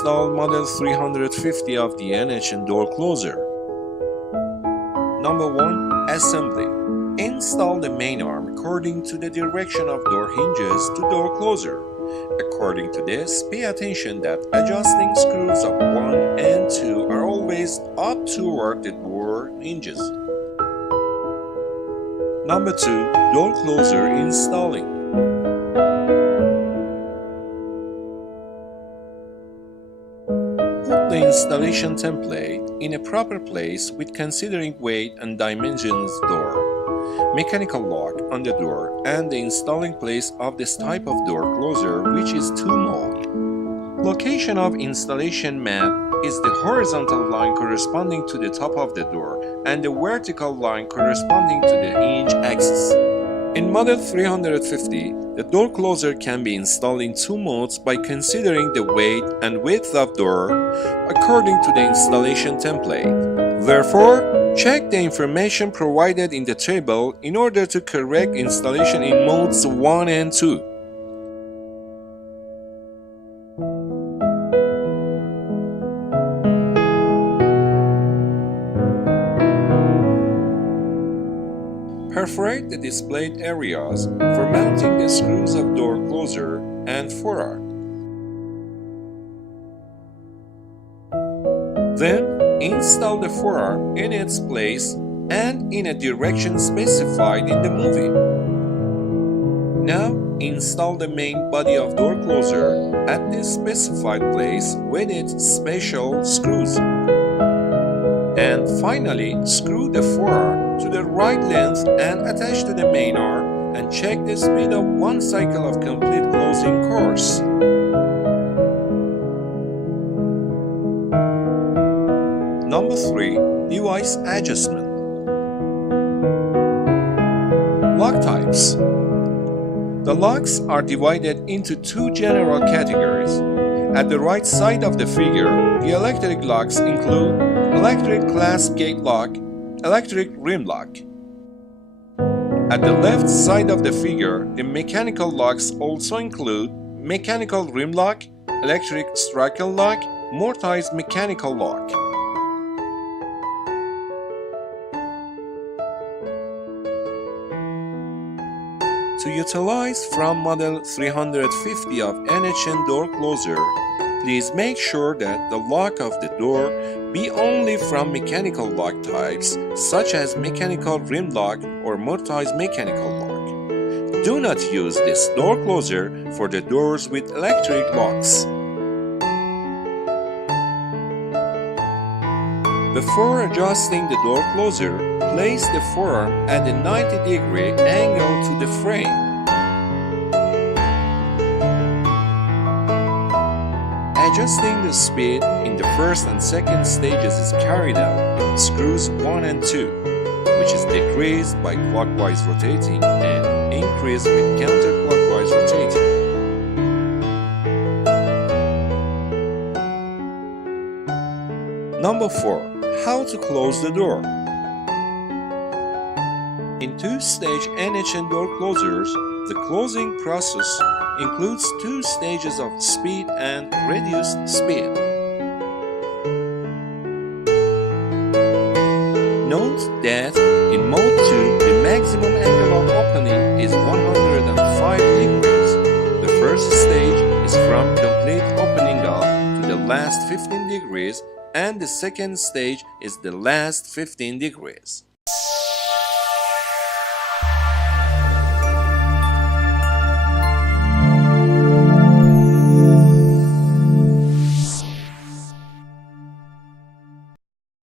install model 350 of the NHN door closer. Number 1. Assembly. Install the main arm according to the direction of door hinges to door closer. According to this, pay attention that adjusting screws of 1 and 2 are always up toward the door hinges. Number 2. Door closer installing. Put the installation template in a proper place with considering weight and dimensions door, mechanical lock on the door, and the installing place of this type of door closer, which is 2 mode. Location of installation map is the horizontal line corresponding to the top of the door and the vertical line corresponding to the hinge axis. In model 350, the door closer can be installed in 2 modes by considering the weight and width of door according to the installation template. Therefore, check the information provided in the table in order to correct installation in modes 1 and 2. Perforate the displayed areas for mounting the screws of door closer and forearm. Then, install the forearm in its place and in a direction specified in the movie. Now, install the main body of door closer at the specified place with its special screws. And finally, screw the forearm to the right length and attach to the main arm and check the speed of 1 cycle of complete closing course. Number 3. Device adjustment. Lock types. The locks are divided into 2 general categories. At the right side of the figure, the electric locks include electric clasp gate lock, electric rim lock. At the left side of the figure, the mechanical locks also include mechanical rim lock, electric striker lock, mortised mechanical lock. To utilize from model 350 of NHN door closer, please make sure that the lock of the door be only from mechanical lock types such as mechanical rim lock or mortised mechanical lock. Do not use this door closer for the doors with electric locks. Before adjusting the door closer, place the forearm at a 90-degree angle to the frame. Adjusting the speed in the first and second stages is carried out in screws 1 and 2, which is decreased by clockwise rotating and increased with counterclockwise rotating. Number 4. How to close the door. In 2-stage NHN door closers, the closing process includes 2 stages of speed and reduced speed. Note that in mode 2, the maximum angle of opening is 105 degrees. The first stage is from complete opening up to the last 15 degrees, and the second stage is the last 15 degrees.